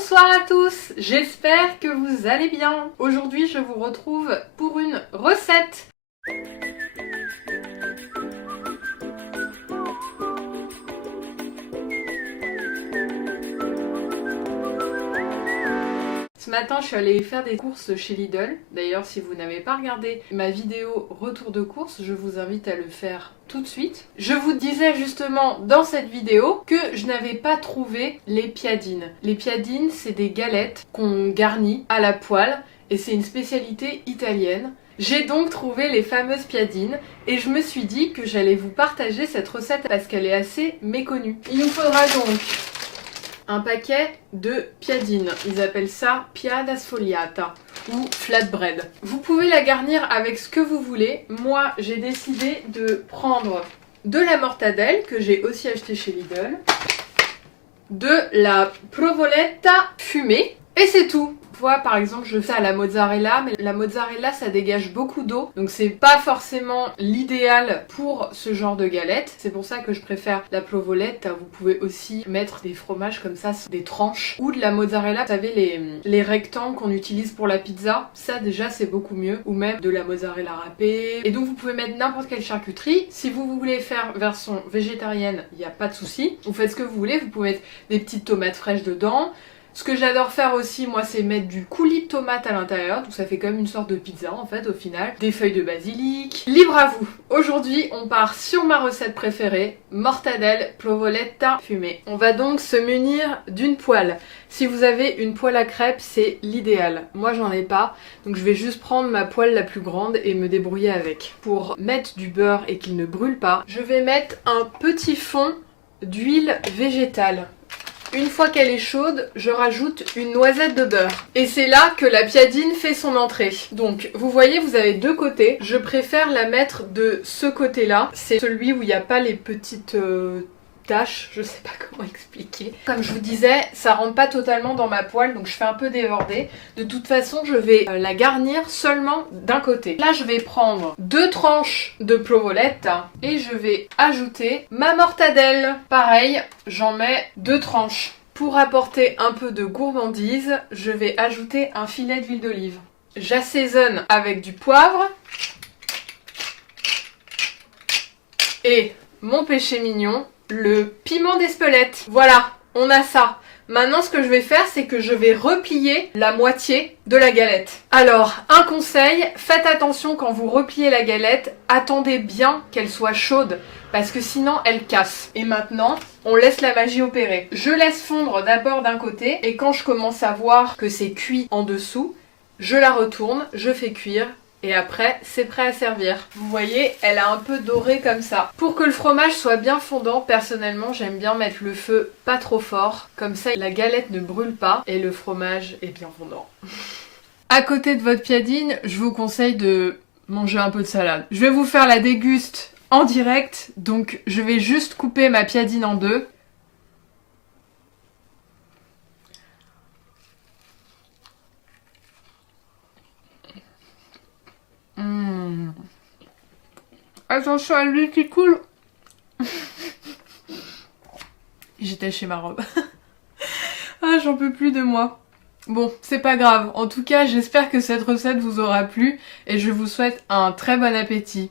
Bonsoir à tous, j'espère que vous allez bien. Aujourd'hui je vous retrouve pour une recette. Ce matin, je suis allée faire des courses chez Lidl. D'ailleurs, si vous n'avez pas regardé ma vidéo retour de course, je vous invite à le faire tout de suite. Je vous disais justement dans cette vidéo que je n'avais pas trouvé les piadines. Les piadines, c'est des galettes qu'on garnit à la poêle et c'est une spécialité italienne. J'ai donc trouvé les fameuses piadines et je me suis dit que j'allais vous partager cette recette parce qu'elle est assez méconnue. Il nous faudra donc un paquet de piadines. Ils appellent ça piada sfogliata ou flatbread. Vous pouvez la garnir avec ce que vous voulez. Moi, j'ai décidé de prendre de la mortadelle que j'ai aussi acheté chez Lidl, de la provoletta fumée et c'est tout. Par exemple, je fais à la mozzarella, mais la mozzarella ça dégage beaucoup d'eau, donc c'est pas forcément l'idéal pour ce genre de galette. C'est pour ça que je préfère la provoletta. Vous pouvez aussi mettre des fromages comme ça, des tranches, ou de la mozzarella, vous savez les rectangles qu'on utilise pour la pizza, ça déjà c'est beaucoup mieux, ou même de la mozzarella râpée. Et donc vous pouvez mettre n'importe quelle charcuterie. Si vous voulez faire version végétarienne, il n'y a pas de souci. Vous faites ce que vous voulez, vous pouvez mettre des petites tomates fraîches dedans. Ce que j'adore faire aussi, moi, c'est mettre du coulis de tomate à l'intérieur, donc ça fait comme une sorte de pizza en fait au final. Des feuilles de basilic. Libre à vous. Aujourd'hui, on part sur ma recette préférée, mortadelle provoletta fumée. On va donc se munir d'une poêle. Si vous avez une poêle à crêpes, c'est l'idéal. Moi, j'en ai pas, donc je vais juste prendre ma poêle la plus grande et me débrouiller avec. Pour mettre du beurre et qu'il ne brûle pas, je vais mettre un petit fond d'huile végétale. Une fois qu'elle est chaude, je rajoute une noisette de beurre. Et c'est là que la piadine fait son entrée. Donc, vous voyez, vous avez deux côtés. Je préfère la mettre de ce côté-là. C'est celui où il n'y a pas les petites taches. Je sais pas comment expliquer. Comme je vous disais, ça rentre pas totalement dans ma poêle, donc je fais un peu déborder. De toute façon, je vais la garnir seulement d'un côté. Là, je vais prendre 2 tranches de provoletta et je vais ajouter ma mortadelle. Pareil, j'en mets 2 tranches. Pour apporter un peu de gourmandise, je vais ajouter un filet d'huile d'olive. J'assaisonne avec du poivre et mon péché mignon, le piment d'Espelette. Voilà, on a ça. Maintenant, ce que je vais faire, c'est que je vais replier la moitié de la galette. Alors, un conseil, faites attention quand vous repliez la galette, attendez bien qu'elle soit chaude, parce que sinon, elle casse. Et maintenant, on laisse la magie opérer. Je laisse fondre d'abord d'un côté, et quand je commence à voir que c'est cuit en dessous, je la retourne, je fais cuire, et après, c'est prêt à servir. Vous voyez, elle a un peu doré comme ça. Pour que le fromage soit bien fondant, personnellement, j'aime bien mettre le feu pas trop fort. Comme ça, la galette ne brûle pas et le fromage est bien fondant. À côté de votre piadine, je vous conseille de manger un peu de salade. Je vais vous faire la déguste en direct, donc je vais juste couper ma piadine en deux. Attention à l'huile qui coule. J'ai taché ma robe. Ah, j'en peux plus de moi. Bon, c'est pas grave. En tout cas, j'espère que cette recette vous aura plu et je vous souhaite un très bon appétit.